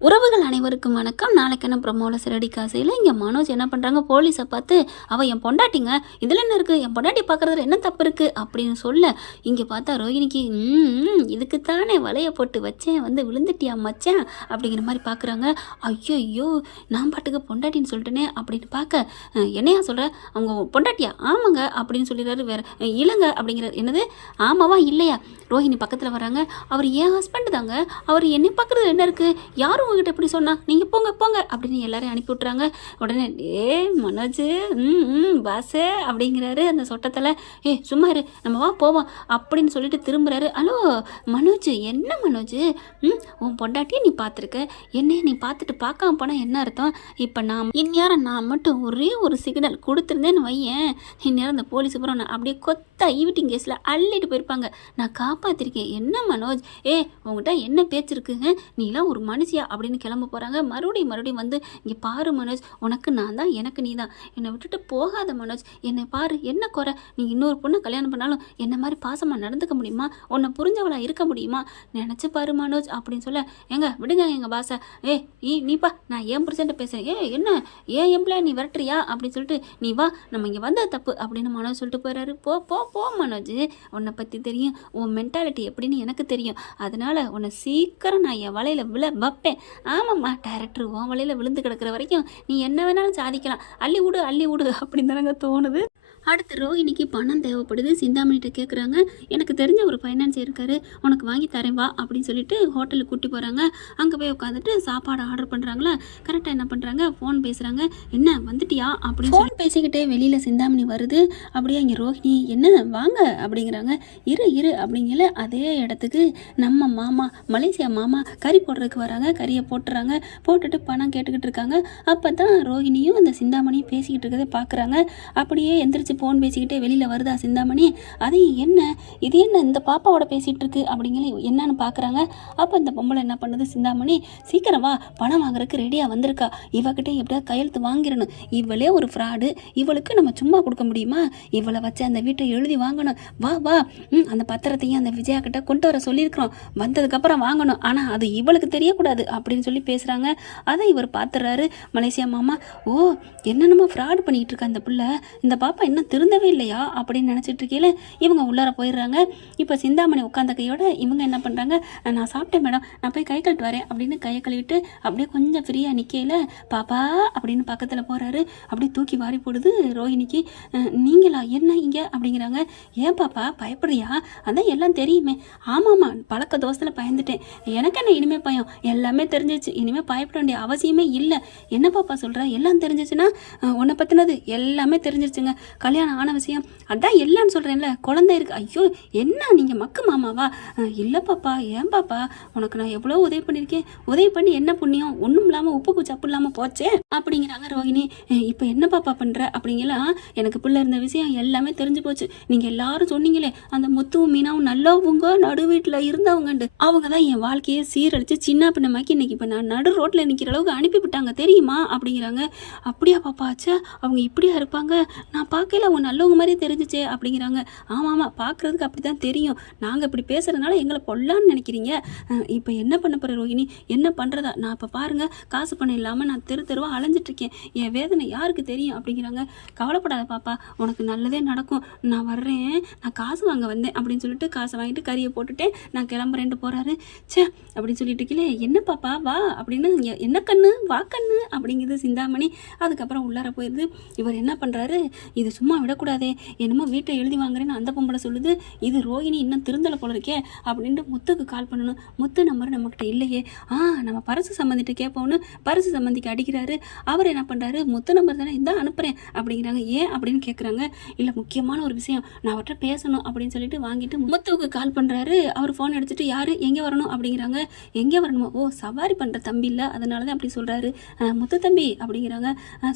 உறவுகள் அனைவருக்கும் வணக்கம். நாளைக்கான பிரமோல சிறடி காசையில் இங்கே மனோஜ் என்ன பண்ணுறாங்க போலீஸை பார்த்து அவள் என் பொண்டாட்டிங்க இதில் என்ன இருக்குது என் பொண்டாட்டி பார்க்குறதுல என்ன தப்பு இருக்குது அப்படின்னு சொல்ல இங்கே பார்த்தா ரோஹிணிக்கு "ம், இதுக்குத்தானே வலையை போட்டு வச்சேன் வந்து விழுந்துட்டியா மச்சேன் அப்படிங்கிற மாதிரி பார்க்குறாங்க ஐயோ ஐயோ நான் பாட்டுக்கு பொண்டாட்டின்னு சொல்லிட்டேனே? அப்படின்னு பார்க்க என்னையா சொல்கிற அவங்க பொண்டாட்டியா? ஆமாங்க அப்படின்னு சொல்லிடுறாரு வேற "அஹ், இல்லைங்க அப்படிங்கிறாரு. என்னது? ஆமாவா? இல்லையா? ரோஹிணி பக்கத்தில் வராங்க. அவர் என் ஹஸ்பண்ட் தாங்க. அவர் என்னை பார்க்குறது என்ன இருக்குது யாரும் அம்மாக்கிட்ட எப்படி சொன்னா நீங்கள் போங்க போங்க அப்படின்னு எல்லாரையும் அனுப்பி விட்றாங்க உடனே ஏ மனோஜ் ம் ம் பாசே அப்படிங்கிறாரு அந்த சொட்டத்தில். ஏ சும்மா இரு நம்ம வா போவோம் அப்படின்னு சொல்லிட்டு திரும்புகிறாரு ஹலோ மனோஜ் என்ன மனோஜ்? ம் உன் பொண்டாட்டியை நீ பார்த்துருக்க என்னைய நீ பார்த்துட்டு பார்க்காம போனால் என்ன அர்த்தம்? இப்போ நான் இந்நேரம் நான் மட்டும் ஒரே ஒரு சிக்னல் கொடுத்துருந்தேன்னு வையேன். இந்நேரம் இந்த போலீஸ் அப்புறம் நான் அப்படியே கொத்த ஈவிட்டிங் கேஸில் அள்ளிட்டு போயிருப்பாங்க. நான் காப்பாற்றிருக்கேன் என்ன மனோஜ்? ஏ உங்ககிட்ட என்ன பேச்சிருக்குங்க நீலாம் ஒரு மனுஷியா அப்படின்னு கிளம்ப போகிறாங்க மறுபடியும் மறுபடியும் வந்து இங்கே பாரு மனோஜ் உனக்கு நான் தான் எனக்கு நீ தான். என்னை விட்டுட்டு போகாத மனோஜ். என்னை பாரு என்ன குறை? நீ இன்னொரு பொண்ணு கல்யாணம் பண்ணாலும் என்ன மாதிரி பாசமாக நடந்துக்க முடியுமா? உன்னை புரிஞ்சவளாக இருக்க முடியுமா? நினச்சி பாரு மனோஜ் அப்படின்னு சொல்ல ஏங்க விடுங்க எங்கள் பாசை ஏ நீ நீப்பா நான் ஏன் புரிசன்ட்ட பேசுகிறேன் ஏ என்ன? ஏன் எம்பிள நீ விரட்டுறியா? அப்படின்னு சொல்லிட்டு நீ வா நம்ம இங்கே வந்த தப்பு அப்படின்னு மனோஜ் சொல்லிட்டு போயிறாரு. போ போ போ மனோஜ். உன்னை பற்றி தெரியும். உன் மென்டாலிட்டி எப்படின்னு எனக்கு தெரியும். அதனால உன்னை சீக்கிரம் நான் என் வலையில் விழ வைப்பேன். ஆமாம்மா டேரக்டர் உன் வலையில் விழுந்து கிடக்கிற வரைக்கும் நீ என்ன வேணாலும் சாதிக்கலாம். அள்ளி விடு அள்ளி விடு அப்படின்னு தானங்க தோணுது. அடுத்து ரோஹிணிக்கு பணம் தேவைப்படுது. சிந்தாமணிகிட்ட கேட்குறாங்க எனக்கு தெரிஞ்ச ஒரு ஃபைனான்ஸ் இருக்காரு உனக்கு வாங்கி தரேன் வா அப்படின்னு சொல்லிட்டு ஹோட்டலுக்கு கூட்டி போகிறாங்க அங்கே போய் உட்காந்துட்டு சாப்பாடு ஆர்டர் பண்ணுறாங்களா கரெக்டாக என்ன பண்ணுறாங்க ஃபோன் பேசுகிறாங்க என்ன வந்துட்டியா? அப்படின்னு ஃபோன் பேசிக்கிட்டே வெளியில் சிந்தாமணி வருது. அப்படியே இங்கே ரோஹிணி என்ன வாங்க அப்படிங்கிறாங்க. இரு இரு அப்படிங்கல அதே இடத்துக்கு நம்ம மாமா மலேசியா மாமா கறி போடுறதுக்கு வராங்க. கறியை போட்டுறாங்க. போட்டுட்டு பணம் கேட்டுக்கிட்டு இருக்காங்க. அப்போ தான் ரோஹிணியும் அந்த சிந்தாமணியும் பேசிக்கிட்டு இருக்கதை பார்க்குறாங்க அப்படியே எந்திரிச்சு ஃபோன் பேசிக்கிட்டே வெளியில் வருதா சிந்தாமணி? அது என்ன? இது என்ன இந்த பாப்பாவோட பேசிகிட்டு இருக்கு? அப்படிங்கிற என்னன்னு பார்க்குறாங்க அப்போ இந்த பொம்பளை என்ன பண்ணுது சிந்தாமணி? சீக்கிரம் வா பணம் வாங்குறதுக்கு ரெடியாக வந்திருக்கா. இவகிட்ட எப்படியாவது கையெழுத்து வாங்கிடணும். இவளே ஒரு ஃப்ராடு இவளுக்கு நம்ம சும்மா கொடுக்க முடியுமா? இவளை வச்சு அந்த வீட்டை எழுதி வாங்கணும். வா வா. ம் அந்த பத்திரத்தையும் அந்த விஜயா கிட்ட கொண்டு வர சொல்லியிருக்கிறோம். வந்ததுக்கப்புறம் வாங்கணும். ஆனால் அது இவளுக்கு தெரியக்கூடாது. அப்படின்னு சொல்லி பேசுகிறாங்க அதை இவர் பார்த்துறாரு மலேசியா மாமா ஓ என்னென்னமோ ஃப்ராட் பண்ணிக்கிட்டு இருக்கா அந்த பிள்ளை. இந்த பாப்பா இன்னும் திருந்தவே இல்லையா? அப்படின்னு நினச்சிட்டு இருக்கையில இவங்க உள்ளார போயிடுறாங்க. இப்போ சிந்தாமணி உட்காந்த கையோட இவங்க என்ன பண்ணுறாங்க நான் சாப்பிட்டேன் மேடம். நான் போய் கை கழுட்டு வரேன். அப்படின்னு கையை கழுவிட்டு அப்படியே கொஞ்சம் ஃப்ரீயாக நிற்கையில பாப்பா அப்படின்னு பக்கத்தில் போகிறாரு அப்படியே தூக்கி வாரி போடுது ரோஹிணிக்கு. நீங்களா? என்ன இங்கே? அப்படிங்கிறாங்க. ஏன் பாப்பா? பயப்படுறியா? அதான் எல்லாம் தெரியுமே. ஆமாம்மா பழக்க தோசத்தில் பயந்துட்டேன். எனக்கு என்ன இனிமே பயம்? எல்லாமே தெரிஞ்சிச்சு. இனிமேல் பயப்பட வேண்டிய அவசியமே இல்லை. என்ன பாப்பா சொல்கிற எல்லாம் தெரிஞ்சிச்சுன்னா உன்னை பற்றினது எல்லாமே தெரிஞ்சிருச்சுங்க. கல்யாணம் ஆன விஷயம். அதான் எல்லாம்னு சொல்கிறேன்ல குழந்தை இருக்கு. ஐயோ என்ன நீங்கள் மக்கு மாமாவா? இல்லை பாப்பா. ஏன் பாப்பா? உனக்கு நான் எவ்வளோ உதவி பண்ணியிருக்கேன் உதவி பண்ணி என்ன புண்ணியம்? ஒன்றும் இல்லாமல் உப்புக்கு சப்பு இல்லாமல் போச்சே? அப்படிங்கிறாங்க ரோகிணி. இப்போ என்ன பாப்பா பண்ணுற அப்படிங்கலாம் எனக்கு பிள்ளை இருந்த விஷயம் எல்லாமே தெரிஞ்சு போச்சு. நீங்கள் எல்லாரும் சொன்னீங்களே அந்த முத்துவும் மீனாவும் நல்லவங்க நடு வீட்டில் இருந்தவங்கண்டு அவங்க தான் என் வாழ்க்கையை சீரழித்து சின்ன பின்னமாக்கி இன்னைக்கு இப்போ நான் நடு ரோட்டில் நிற்கிற அளவுக்கு அனுப்பிவிட்டாங்க தெரியுமா? அப்படிங்கிறாங்க. அப்படியா பாப்பா ஆச்சா அவங்க இப்படியா இருப்பாங்க? நான் பார்க்கல அவங்க நல்லவங்க மாதிரி தெரிஞ்சிச்சே அப்படிங்கிறாங்க. ஆமாம் ஆமாம் பார்க்குறதுக்கு அப்படி தான் தெரியும். நாங்கள் இப்படி பேசுகிறதுனால எங்களை கொல்லான்னு நினைக்கிறீங்க. இப்போ என்ன பண்ண போகிற ரோஹிணி? என்ன பண்ணுறதா நான் இப்போ பாருங்கள் காசு பணம் இல்லாமல் நான் தெரு தெருவாக அலைஞ்சிட்ருக்கேன். என் வேதனை யாருக்கு தெரியும்? அப்படிங்கிறாங்க. கவலைப்படாத பாப்பா உனக்கு நல்லதே நடக்கும். நான் வர்றேன். நான் காசு வாங்க வந்தேன் அப்படின்னு சொல்லிட்டு காசை வாங்கிட்டு கறியை போட்டுட்டேன் நான் கிளம்புறேன்ட்டு போகிறாரு ச்சே அப்படின்னு சொல்லிட்டு இருக்கீங்களே என்ன பாப்பா? வா அப்படின்னு என்ன கண்ணு? வா கண்ணு அப்படிங்குது சிந்தாமணி. அதுக்கப்புறம் உள்ளார போயிடுது. இவர் என்ன பண்ணுறாரு இது சும்மா விடக்கூடாதே. என்னமோ வீட்டை எழுதி வாங்குறேன்னு அந்த பொம்பளை சொல்லுது. இது ரோஹிணி இன்னும் திருந்தலை போல இருக்கே அப்படின்ட்டு முத்துக்கு கால் பண்ணணும். முத்து நம்பர் நம்மக்கிட்ட இல்லையே. ஆ நம்ம பரிசு சம்மந்திட்ட கேட்போன்னு பரிசு சம்மந்திக்கு அடிக்கிறாரு. அவர் என்ன பண்ணுறாரு முத்து நம்பர் தானே? இதான் அனுப்புகிறேன் அப்படிங்கிறாங்க. ஏன் அப்படின்னு கேட்குறாங்க இல்லை முக்கியமான ஒரு விஷயம். நான் அவர்கிட்ட பேசணும் அப்படின்னு சொல்லிட்டு வாங்கிட்டு முத்துவுக்கு கால் பண்ணுறாரு அவர் ஃபோன் எடுத்துட்டு யார்? எங்கே வரணும்? அப்படிங்கிறாங்க. எங்கே வரணுமா? ஓ சவாரி பண்ணுற தம்பி இல்லை அதனால தான் அப்படி சொல்கிறாரு முத்து தம்பி அப்படிங்கிறாங்க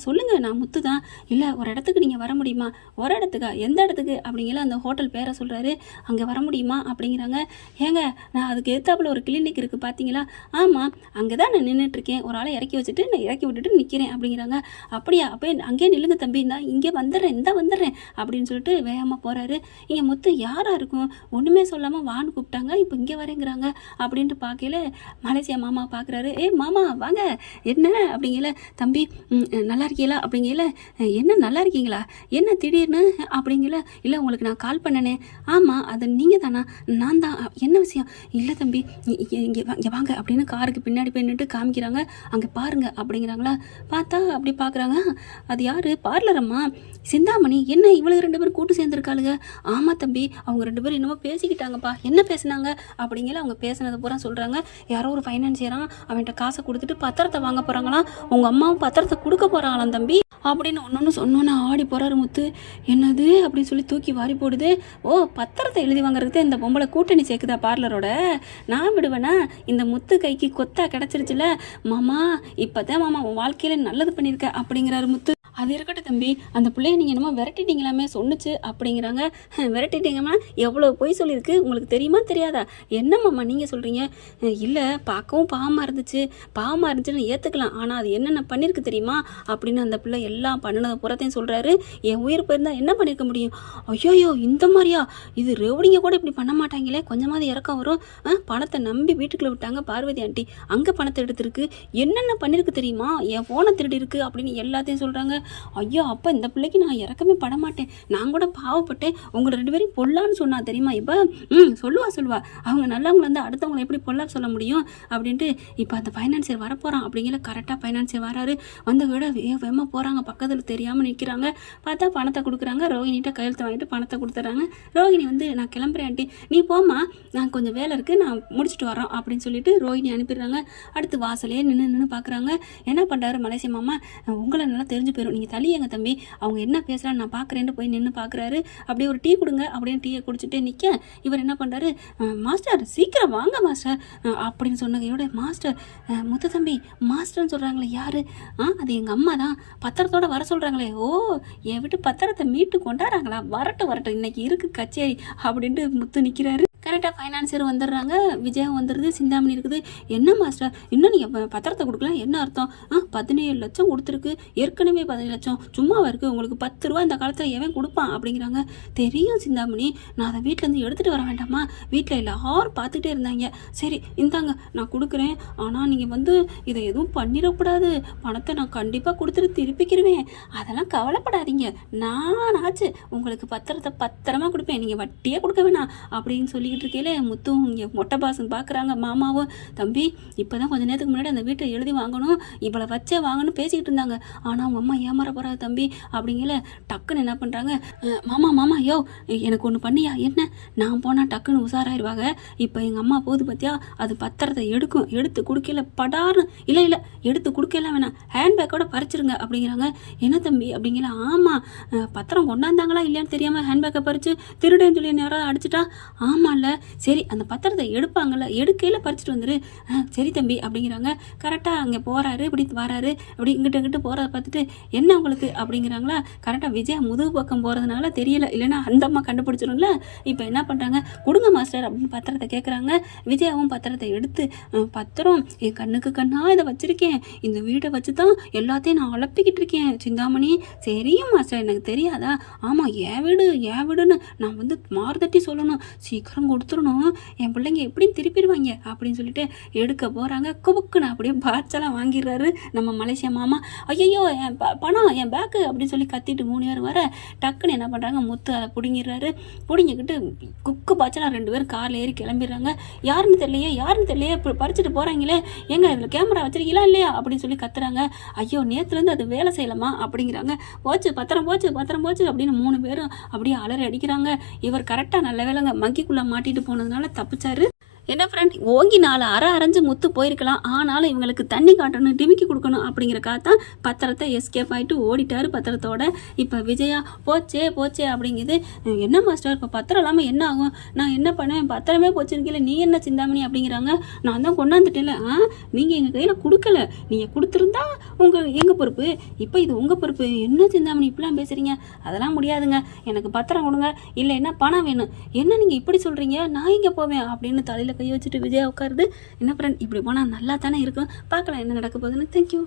சொல்லுங்கள் நான் முத்து தான் இல்லை ஒரு இடத்துக்கு நீங்கள் வர முடியுமா? ஒரு இடத்துக்கா? எந்த இடத்துக்கு? அப்படிங்கிற அந்த ஹோட்டல் பேரை சொல்கிறாரு அங்கே வர முடியுமா? அப்படிங்கிறாங்க ஏங்க நான் அதுக்கு எதிர்த்தாப்புல ஒரு கிளினிக் இருக்குது பார்த்தீங்களா ஆமாம் அங்கே தான் நான் நின்றுட்டுருக்கேன் ஒரு ஆளை இறக்கி வச்சுட்டு நான் இறக்கி விட்டுட்டு நிற்கிறேன் அப்படிங்கிறாங்க அப்படியா? அப்போ அங்கேயே நில்லுங்க தம்பி தான் இங்கே வந்துடுறேன் இந்த வந்துடுறேன் அப்படின்னு சொல்லிட்டு வேகமாக போகிறாரு இங்கே முத்து யாராக இருக்கும்? ஒன்றுமே சொல்லாமல் வான்னு கூப்பிட்டாங்க. இப்போ இங்கே வரேங்கிறாங்க அப்படின்ட்டு பார்க்கல மலேசியா மாமா பார்க்குறாரு ஏ மாமா வாங்க. என்ன அப்படிங்கல தம்பி நல்லா இருக்கீங்களா? அப்படிங்கல என்ன நல்லா இருக்கீங்களா? என்ன திடீர்னு? அப்படிங்கல இல்லை உங்களுக்கு நான் கால் பண்ணனே. ஆமாம் அது நீங்கள் தானா? நான் தான். என்ன விஷயம்? இல்லை தம்பி இங்கே இங்கே வாங்க. அப்படின்னு காருக்கு பின்னாடி போய் நின்னுட்டு காமிக்கிறாங்க. அங்கே பாருங்க. அப்படிங்கிறாங்களா. பார்த்தா அப்படி பார்க்குறாங்க அது யார்? பார்லரம்மா? சிந்தாமணி. என்ன இவ்வளவு ரெண்டு பேரும் கூட்டு சேர்ந்துருக்காளுங்க ஆமாம் தம்பி. அவங்க ரெண்டு பேரும் என்னமோ பேசிக்கிட்டாங்கப்பா. என்ன பேசுனாங்க? அப்படிங்கிற அவங்க பேசினது பூரா சொல்கிறாங்க யாரோ ஒரு ஃபைனான்சியராக அவன்கிட்ட காசை கொடுத்துட்டு பத்திரத்தை வாங்க போகிறாங்களாம் உங்கள் அம்மாவும் பத்திரத்தை கொடுக்க போகிறாங்களாம் தம்பி. அப்படின்னு ஒன்று சொன்னோன்னே ஆடி போகிறாரு முத்து. என்னது? அப்படின்னு சொல்லி தூக்கி வாரி போடுது. ஓ பத்திரத்தை எழுதி வாங்குறதுக்கு இந்த பொம்பளை கூட்டணி சேர்க்குதா பார்லரோட? நான் விடுவேனா? இந்த முத்து கைக்கு கொத்தா கிடச்சிருச்சுல. மாமா இப்போ தான் மாமா உன் வாழ்க்கையில் நல்லது பண்ணியிருக்க அப்படிங்கிறாரு முத்து. அது இருக்கட்டும் தம்பி. அந்த பிள்ளைய நீங்கள் என்னமோ விரட்டிட்டீங்களாமே சொன்னுச்சு அப்படிங்கிறாங்க. விரட்டிட்டீங்கம்மா. எவ்வளோ பொய் சொல்லியிருக்கு? உங்களுக்கு தெரியுமா தெரியாதா? என்னம்மாம்மா நீங்கள் சொல்கிறீங்க இல்லை பார்க்கவும் பாவமாக இருந்துச்சு. பாவமாக இருந்துச்சுன்னு ஏற்றுக்கலாம் ஆனால் அது என்னென்ன பண்ணியிருக்கு தெரியுமா? அப்படின்னு அந்த பிள்ளை எல்லாம் பண்ணினதை புறத்தையும் சொல்கிறாரு என் உயிர் போயிருந்தால் என்ன பண்ணியிருக்க முடியும்? ஐயோயோ இந்த மாதிரியா? இது ரெவடிங்க கூட இப்படி பண்ண மாட்டாங்களே. கொஞ்சமாவது இறக்கம் வரும். ஆ, பணத்தை நம்பி வீட்டுக்குள்ளே விட்டாங்க பார்வதி ஆண்டி. அங்கே பணத்தை எடுத்திருக்கு. என்னென்ன பண்ணியிருக்கு தெரியுமா? என் ஃபோனை திருடி இருக்கு அப்படின்னு எல்லாத்தையும் சொல்கிறாங்க ஐயோ அப்போ இந்த பிள்ளைக்கு நான் இறக்கமே பட மாட்டேன். நான் கூட பாவப்பட்டேன். உங்களை ரெண்டு பேரும் பொல்லான்னு சொன்னா தெரியுமா இப்போ? ம் சொல்லுவா சொல்லுவா. அவங்க நல்லவங்களை வந்து அடுத்தவங்களை எப்படி பொல்லா சொல்ல முடியும்? அப்படின்ட்டு இப்போ அந்த ஃபைனான்சியர் வரப்போகிறான் அப்படிங்கிற கரெக்டாக ஃபைனான்சியர் வராரு. வந்த விட வேகமாக போகிறாங்க பக்கத்தில் தெரியாமல் நிற்கிறாங்க பார்த்தா பணத்தை கொடுக்குறாங்க. ரோகிணிகிட்ட கையெழுத்து வாங்கிட்டு பணத்தை கொடுத்துட்றாங்க ரோஹிணி வந்து நான் கிளம்புறேன் ஆண்டி. நீ போம்மா. நான் கொஞ்சம் வேலை இருக்குது நான் முடிச்சுட்டு வரோம் அப்படின்னு சொல்லிட்டு ரோஹிணி அனுப்பிடுறாங்க. அடுத்து வாசலே நின்று நின்று பார்க்குறாங்க என்ன பண்ணுறாரு மலேசிய மாமா? உங்களை நல்லா தெரிஞ்சு போயிடும் நீங்கள் தள்ளியங்க தம்பி. அவங்க என்ன பேசுகிறான்னு நான் பார்க்குறேன்னு போய் நின்று பார்க்குறாரு அப்படியே ஒரு டீ கொடுங்க. அப்படின்னு டீயை குடிச்சிட்டே நிற்க இவர் என்ன பண்ணுறாரு மாஸ்டர் சீக்கிரம் வாங்க மாஸ்டர். அப்படின்னு சொன்னதையோட மாஸ்டர் முத்து தம்பி மாஸ்டர்னு சொல்கிறாங்களே யார்? ஆ அது எங்கள் அம்மா தான். பத்திரத்தோட வர சொல்கிறாங்களே ஓ என் வீட்டு பத்திரத்தை மீட்டு கொண்டாடுறாங்களா? வரட்டும் வரட்டும். இன்னைக்கு இருக்குது கச்சேரி. அப்படின்ட்டு முத்து நிற்கிறாரு கரெக்டாக ஃபைனான்சியர் வந்துடுறாங்க விஜயம் வந்துடுது சிந்தாமணி இருக்குது. என்ன மாஸ்டர் இன்னும் நீங்கள் பத்திரத்தை கொடுக்கலாம். என்ன அர்த்தம்? ஆ பதினேழு லட்சம் கொடுத்துருக்கு. ஏற்கனவே பதினேழு லட்சம். சும்மா இருக்குது உங்களுக்கு பத்து ரூபா இந்த காலத்தில் எவன் கொடுப்பான்? அப்படிங்கிறாங்க. தெரியும் சிந்தாமணி. நான் அதை வீட்டிலேருந்து எடுத்துகிட்டு வர வேண்டாமா? வீட்டில் எல்லாரும் பார்த்துட்டே இருந்தாங்க. சரி இந்தாங்க நான் கொடுக்குறேன். ஆனால் நீங்கள் வந்து இதை எதுவும் பண்ணிடக்கூடாது. பணத்தை நான் கண்டிப்பாக கொடுத்துட்டு திருப்பிக்கிருவேன். அதெல்லாம் கவலைப்படாதீங்க. நானாச்சு. உங்களுக்கு பத்திரத்தை பத்திரமா கொடுப்பேன். நீங்கள் வட்டியே கொடுக்க வேணாம். அப்படின்னு சொல்லி சொல்லிக்கிட்டு இருக்கையில முத்தும் இங்கே மொட்டை பாசம் பார்க்குறாங்க மாமாவும் தம்பி இப்போ தான் கொஞ்ச நேரத்துக்கு முன்னாடி அந்த வீட்டை எழுதி வாங்கணும். இவ்வளோ வச்சே வாங்கணும் பேசிக்கிட்டு இருந்தாங்க. ஆனால் அவங்க அம்மா ஏமாற போகிறாரு தம்பி. அப்படிங்கல டக்குன்னு என்ன பண்ணுறாங்க மாமா மாமா யோ எனக்கு ஒன்று பண்ணியா? என்ன? நான் போனால் டக்குன்னு உஷாராயிருவாங்க. இப்போ எங்கள் அம்மா போகுது பார்த்தியா அது பத்திரத்தை எடுக்கும். எடுத்து கொடுக்கல படார்னு. இல்லை இல்லை எடுத்து கொடுக்கல வேணாம். ஹேண்ட்பேக்கோட பறிச்சிருங்க. அப்படிங்கிறாங்க. என்ன தம்பி? அப்படிங்கிற ஆமாம் பத்திரம் கொண்டாந்தாங்களா இல்லையான்னு தெரியாமல் ஹேண்ட்பேக்கை பறித்து திருடேன்னு சொல்லி யாராவது அடிச்சிட்டா? ஆமாம்ல சரி அந்த பத்திரத்தை எடுப்பாங்கல்ல எடுக்கையில் பறிச்சுட்டு வந்துரு. சரி தம்பி அப்படிங்கிறாங்க. கரெக்டாக அங்கே போகிறாரு இப்படி வராரு அப்படி இங்கிட்ட இங்கிட்டு போகிறத பார்த்துட்டு என்ன உங்களுக்கு? அப்படிங்கிறாங்களா? கரெக்டாக விஜய் முதுகு பக்கம் போகிறதுனால தெரியல. இல்லைன்னா அந்த அம்மா கண்டுபிடிச்சிரும்ல. இப்போ என்ன பண்ணுறாங்க கொடுங்க மாஸ்டர் அப்படின்னு பத்திரத்தை கேட்குறாங்க விஜயாவும் பத்திரத்தை எடுத்து பத்திரம். என் கண்ணுக்கு கண்ணாக இதை வச்சுருக்கேன். இந்த வீடை வச்சு தான் எல்லாத்தையும் நான் அழப்பிக்கிட்டு இருக்கேன் சிந்தாமணி சரியும் மாஸ்டர் எனக்கு தெரியாதா? ஆமாம் ஏன் வீடு ஏன் வீடுன்னு நான் வந்து மாறுதட்டி சொல்லணும். சீக்கிரம் கொடுத்துடணும். என் பிள்ளைங்க எப்படியும் திருப்பிடுவாங்க அப்படின்னு சொல்லிட்டு எடுக்க போகிறாங்க குபுக்குன்னு அப்படியே பாய்ச்சலாம் வாங்கிடுறாரு நம்ம மலேசியா மாமா. ஐயோ என் ப- பணம் என் பேக்கு அப்படின்னு சொல்லி கத்திட்டு மூணு பேர் வர டக்குன்னு என்ன பண்ணுறாங்க முத்து அதை பிடுங்கிடுறாரு. பிடுங்கிக்கிட்டு குக்கு பாய்ச்சலாம் ரெண்டு பேரும் காரில் ஏறி கிளம்பிடுறாங்க. யாருன்னு தெரியலையே யாருன்னு தெரியலையே இப்போ பறிச்சுட்டு போகிறாங்களே எங்க இதில் கேமரா வச்சிருக்கீங்களா இல்லையா? அப்படின்னு சொல்லி கத்துறாங்க. ஐயோ நேற்றுலேருந்து அது வேலை செய்யலாமா அப்படிங்கிறாங்க. போச்சு பத்திரம் போச்சு பத்திரம் போச்சு அப்படின்னு மூணு பேரும் அப்படியே அலறி அடிக்கிறாங்க. இவர் கரெக்டாக நல்ல வேலைங்க. மங்கிக்குள்ளே மாட்டிட்டு போனதுனால தப்பிச்சாரு. என்ன ஃப்ரெண்ட் ஓங்கி நாலு அரை அரைஞ்சு முத்து போயிருக்கலாம். ஆனாலும் இவங்களுக்கு தண்ணி காட்டணும் டிமிக்கி கொடுக்கணும் அப்படிங்கிறக்காக தான் பத்திரத்தை எஸ்கேப் ஆகிட்டு ஓடிட்டார் பத்திரத்தோட. இப்போ விஜயா போச்சே போச்சே அப்படிங்குது. என்ன மாஸ்டர் இப்போ பத்திரம் இல்லாமல் என்ன ஆகும்? நான் என்ன பண்ணுவேன்? பத்திரமே போச்சுருக்கீங்கள நீ என்ன சிந்தாமணி? அப்படிங்கிறாங்க. நான் தான் கொண்டாந்துட்டேன்ல. ஆ? நீங்கள் எங்கள் கையில் கொடுக்கல. நீங்கள் கொடுத்துருந்தா உங்கள் எங்கள் பொறுப்பு? இப்போ இது உங்கள் பொறுப்பு. என்ன சிந்தாமணி இப்படிலாம் பேசுகிறீங்க அதெல்லாம் முடியாதுங்க. எனக்கு பத்திரம் கொடுங்க. இல்லை என்ன பணம் வேணும். என்ன நீங்கள் இப்படி சொல்கிறீங்க நான் இங்கே போவேன்? அப்படின்னு தலையில் கை வச்சுட்டு விஜயா உட்காருது. என்ன ஃப்ரெண்ட் இப்படி போனால் நல்லா தானே இருக்கும். பார்க்கலாம் என்ன நடக்க போகுதுன்னு. தேங்க்யூ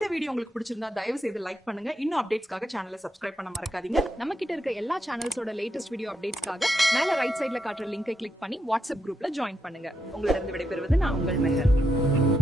இந்த வீடியோ உங்களுக்கு பிடிச்சிருந்தா தயவு செய்து லைக் பண்ணுங்க. இன்னும் அப்டேட்ஸ்க்காக சேனலை சப்ஸ்கிரைப் பண்ண மறக்காதீங்க. நம்ம கிட்ட இருக்க எல்லா சேனல்ஸோட லேட்டஸ்ட் வீடியோ அப்டேட்ஸ்க்காக மேல ரைட் சைடில் காட்டுற லிங்கை கிளிக் பண்ணி வாட்ஸ்அப் குரூப்ல ஜாயின் பண்ணுங்க. உங்களிடம் விடைபெறுவது நான் உங்கள் மெஹர்.